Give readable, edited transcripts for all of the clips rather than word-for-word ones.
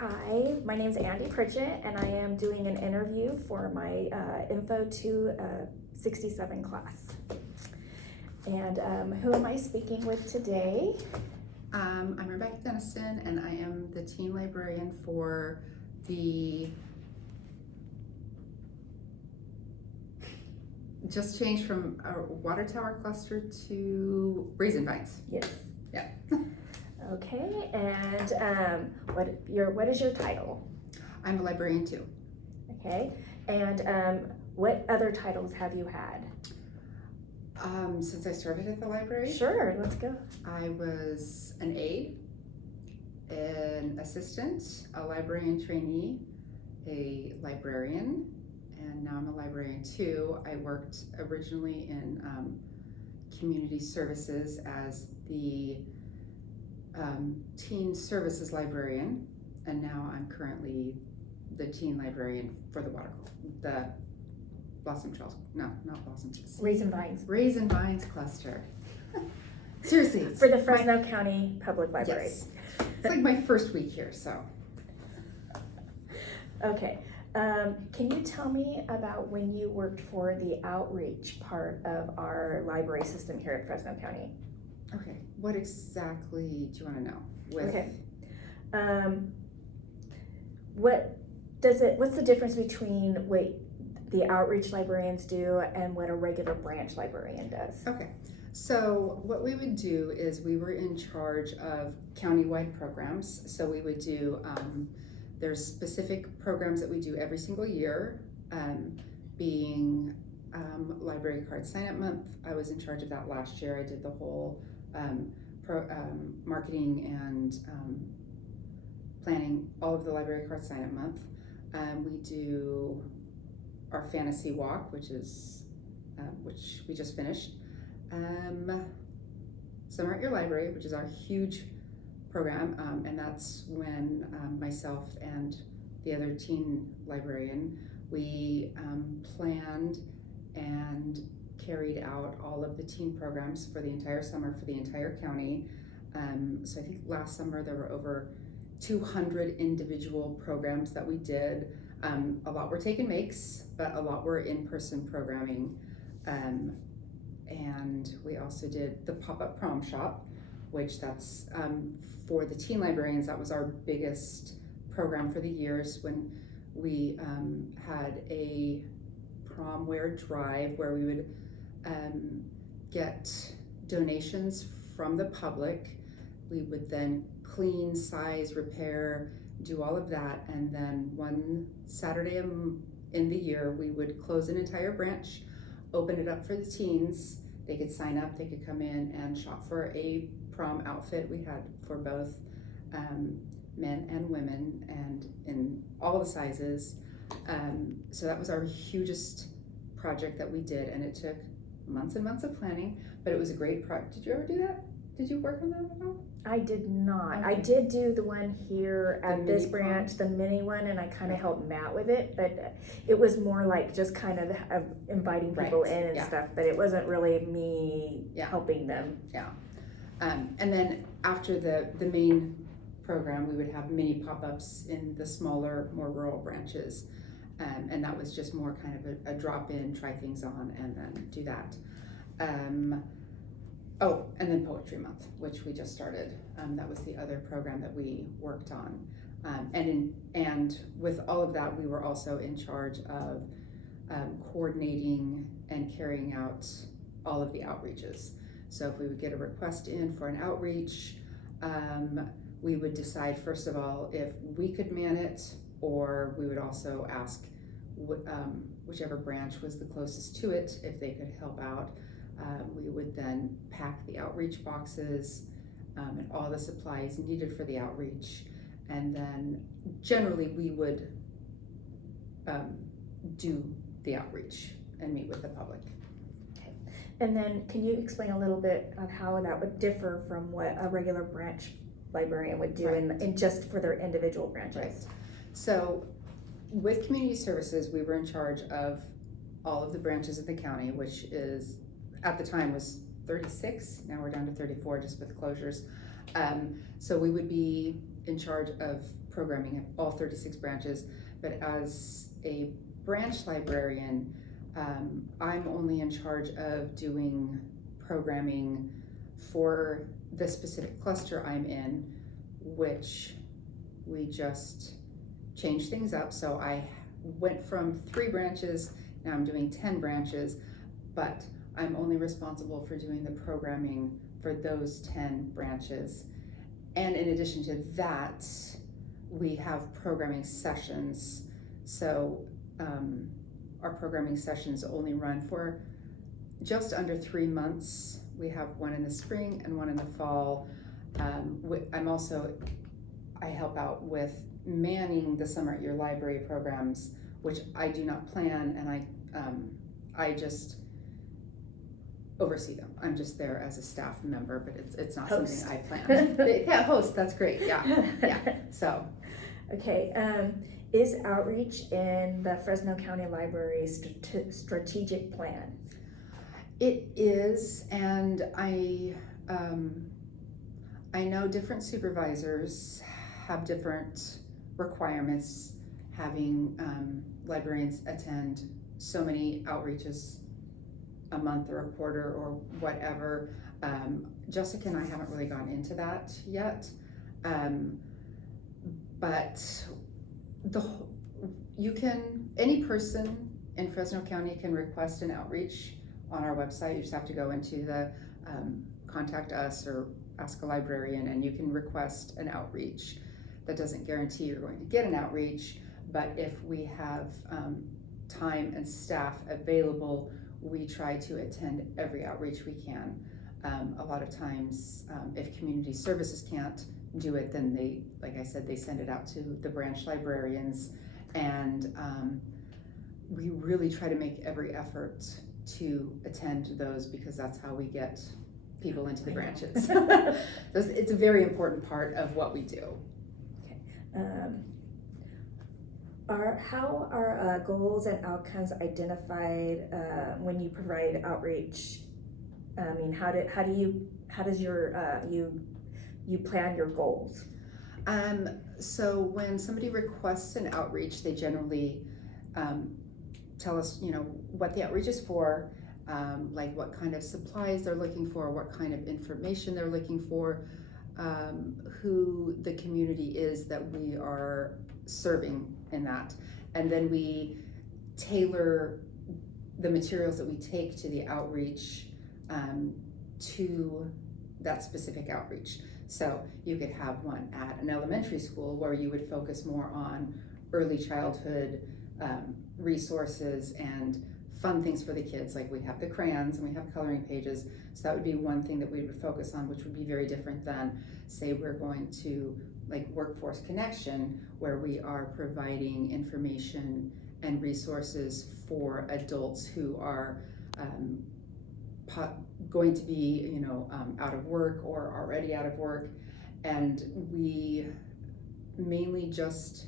Hi, my name is Andy Pritchett, and I am doing an interview for my Info 267 class. And who am I speaking with today? I'm Rebecca Denison, and I am the teen librarian for the just changed from a water tower cluster to raisin vines. Yes. Yeah. Okay, and what is your title? I'm a librarian too. Okay, and what other titles have you had? Since I started at the library, Sure, let's go. I was an aide, an assistant, a librarian trainee, a librarian, and now I'm a librarian too. I worked originally in community services as the teen services librarian, and now I'm currently the teen librarian for the Blossom Trails, no, not Blossom Trails. Raisin Vines cluster. Seriously. For the Fresno County Public Library. Yes. It's like my first week here, so. Okay, can you tell me about when you worked for the outreach part of our library system here at Fresno County? Okay, what exactly do you want to know? Okay. What's the difference between what the outreach librarians do and what a regular branch librarian does? Okay, so what we would do is we were in charge of countywide programs. So we would do, there's specific programs that we do every single year, being Library Card Sign Up Month. I was in charge of that last year. I did the whole marketing and planning all of the Library Card Sign Up Month. We do our fantasy walk, which we just finished. Summer at Your Library, which is our huge program, and that's when myself and the other teen librarian, we planned and carried out all of the teen programs for the entire summer for the entire county. So I think last summer there were over 200 individual programs that we did. A lot were take and makes, but a lot were in-person programming. And we also did the pop-up prom shop, which that's for the teen librarians. That was our biggest program for the years, when we had a prom wear drive where we would get donations from the public. We would then clean, size, repair, do all of that, and then one Saturday in the year we would close an entire branch, open it up for the teens. They could sign up, they could come in and shop for a prom outfit. We had for both men and women, and in all the sizes. So that was our hugest project that we did, and it took months and months of planning, but it was a great project. Did you ever do that? Did you work on that at all? I did not. Okay. I did do the one here at this mini branch, the mini one, and I kind of helped Matt with it, but it was more like just kind of inviting people Right. in and Yeah. stuff, but it wasn't really me Yeah. helping them. Yeah. And then after the main program, we would have mini pop-ups in the smaller, more rural branches. And that was just more kind of a drop-in, try things on, and then do that. And then Poetry Month, which we just started. That was the other program that we worked on. And with all of that, we were also in charge of coordinating and carrying out all of the outreaches. So if we would get a request in for an outreach, we would decide first of all if we could man it, or we would also ask whichever branch was the closest to it if they could help out. We would then pack the outreach boxes and all the supplies needed for the outreach, and then generally we would do the outreach and meet with the public. Okay. And then can you explain a little bit of how that would differ from what a regular branch librarian would do in just for their individual branches? Right. So with community services, we were in charge of all of the branches of the county, which is, at the time, was 36. Now we're down to 34 just with closures. So we would be in charge of programming at all 36 branches, but as a branch librarian, I'm only in charge of doing programming for the specific cluster I'm in, which we just changed things up. So I went from 3 branches, now I'm doing 10 branches, but I'm only responsible for doing the programming for those 10 branches. And in addition to that, we have programming sessions. So our programming sessions only run for just under 3 months. We have one in the spring and one in the fall. I help out with manning the Summer at Your Library programs, which I do not plan, and I just oversee them. I'm just there as a staff member, but it's not Host. something I plan. Yeah, host, that's great, yeah. So. Okay, is outreach in the Fresno County Library strategic plan? It is, and I know different supervisors have different requirements, having librarians attend so many outreaches a month or a quarter or whatever. Jessica and I haven't really gone into that yet, but any person in Fresno County can request an outreach on our website. You just have to go into the contact us or ask a librarian, and you can request an outreach. That doesn't guarantee you're going to get an outreach, but if we have time and staff available, we try to attend every outreach we can. A lot of times, if community services can't do it, then they, like I said, they send it out to the branch librarians, and we really try to make every effort to attend those, because that's how we get people into the branches. It's a very important part of what we do. Okay. How are goals and outcomes identified when you provide outreach? I mean, how does your you plan your goals? So when somebody requests an outreach, they generally tell us, what the outreach is for, like what kind of supplies they're looking for, what kind of information they're looking for, who the community is that we are serving in that. And then we tailor the materials that we take to the outreach to that specific outreach. So you could have one at an elementary school where you would focus more on early childhood resources and fun things for the kids, like we have the crayons and we have coloring pages. So that would be one thing that we would focus on, which would be very different than, say, we're going to like Workforce Connection, where we are providing information and resources for adults who are going to be, out of work or already out of work. And we mainly just,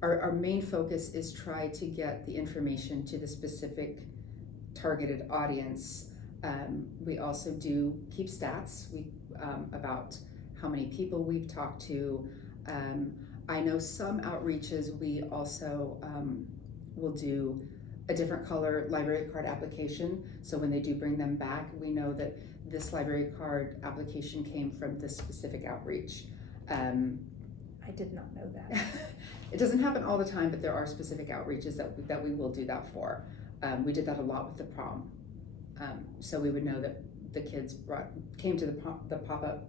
our main focus is try to get the information to the specific targeted audience. We also do keep stats about how many people we've talked to. I know some outreaches we also will do a different color library card application. So when they do bring them back, we know that this library card application came from this specific outreach. I did not know that. It doesn't happen all the time, but there are specific outreaches that we will do that for. We did that a lot with the prom. So we would know that the kids came to the pop-up,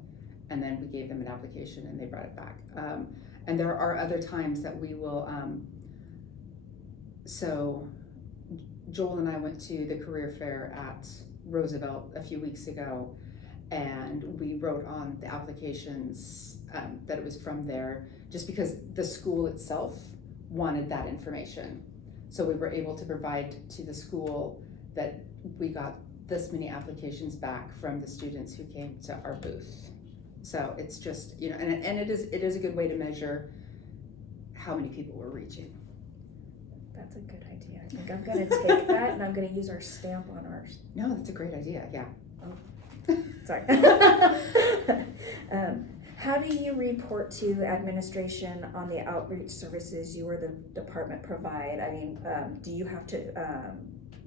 and then we gave them an application and they brought it back. And there are other times that we will, so Joel and I went to the career fair at Roosevelt a few weeks ago, and we wrote on the applications that it was from there, just because the school itself wanted that information. So we were able to provide to the school that we got this many applications back from the students who came to our booth. So it's just, and it is a good way to measure how many people we're reaching. That's a good idea. I think I'm gonna take that and I'm gonna use our stamp on ours. No, that's a great idea, yeah. Oh, sorry. How do you report to administration on the outreach services you or the department provide? I mean, do you have to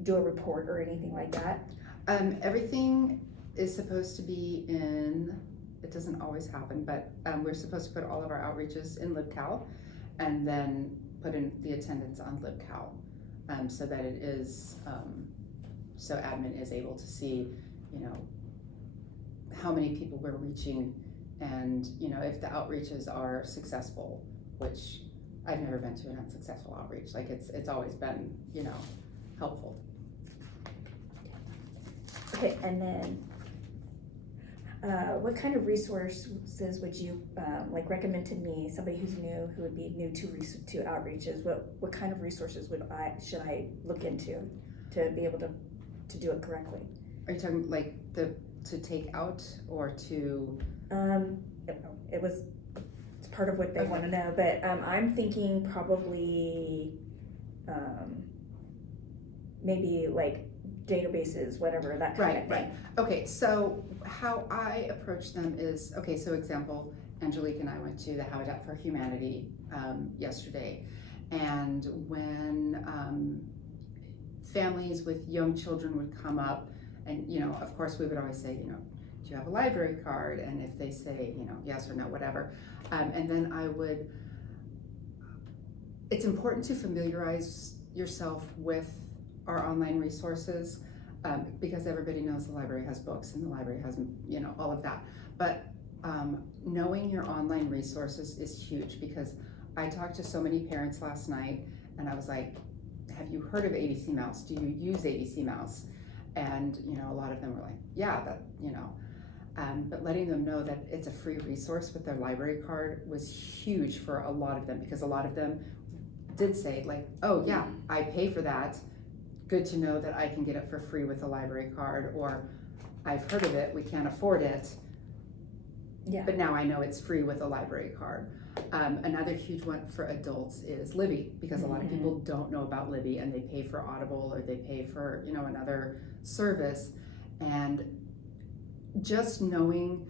do a report or anything like that? Everything is supposed to be in, it doesn't always happen, but we're supposed to put all of our outreaches in LibCal and then put in the attendance on LibCal, so that it is, so admin is able to see, you know, how many people we're reaching and, you know, if the outreaches are successful, which I've never been to an unsuccessful outreach. Like it's always been, you know, helpful. Okay, and then what kind of resources would you like recommend to me, somebody who's new, who would be new to outreaches? What kind of resources should I look into to be able to do it correctly? Are you talking like to take out or to? It's part of what they want to know, but I'm thinking probably maybe like databases, whatever, that kind of thing. Right. Okay, so how I approach them is, okay, so example, Angelique and I went to the Habitat for Humanity yesterday, and when families with young children would come up, and you know, of course we would always say, you know, do you have a library card? And if they say, you know, yes or no, whatever, and then it's important to familiarize yourself with our online resources, because everybody knows the library has books and the library has, you know, all of that. But knowing your online resources is huge, because I talked to so many parents last night and I was like, have you heard of ABC Mouse? Do you use ABC Mouse? And, you know, a lot of them were like, yeah, that, you know, but letting them know that it's a free resource with their library card was huge for a lot of them, because a lot of them did say like, oh yeah, I pay for that. Good to know that I can get it for free with a library card, or I've heard of it, we can't afford it, but now I know it's free with a library card. Another huge one for adults is Libby, because a lot of people don't know about Libby and they pay for Audible or they pay for, you know, another service. And just knowing,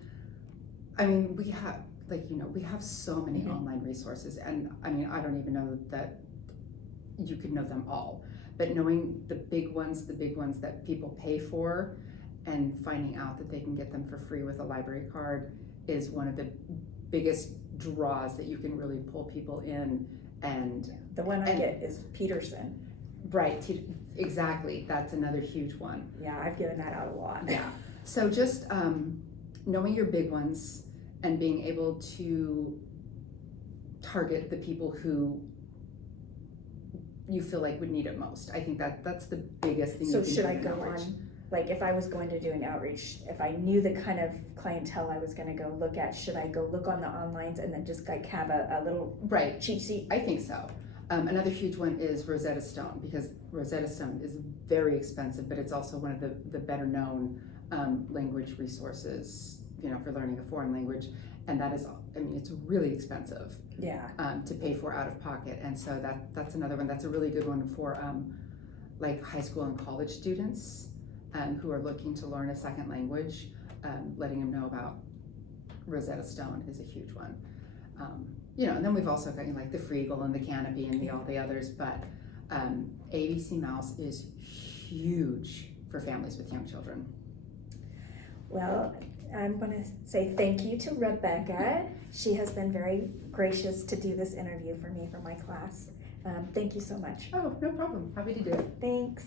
I mean, we have, like, you know, we have so many online resources, and I mean, I don't even know that you could know them all. But knowing the big ones that people pay for, and finding out that they can get them for free with a library card is one of the biggest draws that you can really pull people in. And the one I get is Peterson. Right, exactly. That's another huge one. Yeah, I've given that out a lot. Yeah. So just knowing your big ones and being able to target the people who you feel like would need it most. I think that's the biggest thing. So should I go on, like if I was going to do an outreach, if I knew the kind of clientele I was gonna go look at, should I go look on the onlines and then just like have a little cheat sheet? I think so. Another huge one is Rosetta Stone, because Rosetta Stone is very expensive, but it's also one of the better known language resources, you know, for learning a foreign language. And that is, I mean, it's really expensive to pay for out of pocket. And so that's another one. That's a really good one for like high school and college students who are looking to learn a second language. Letting them know about Rosetta Stone is a huge one. You know, and then we've also got, you know, like the Freegal and the Canopy and all the others, but ABC Mouse is huge for families with young children. Well, I'm going to say thank you to Rebecca. She has been very gracious to do this interview for me for my class. Thank you so much. Oh, no problem. Happy to do it. Thanks.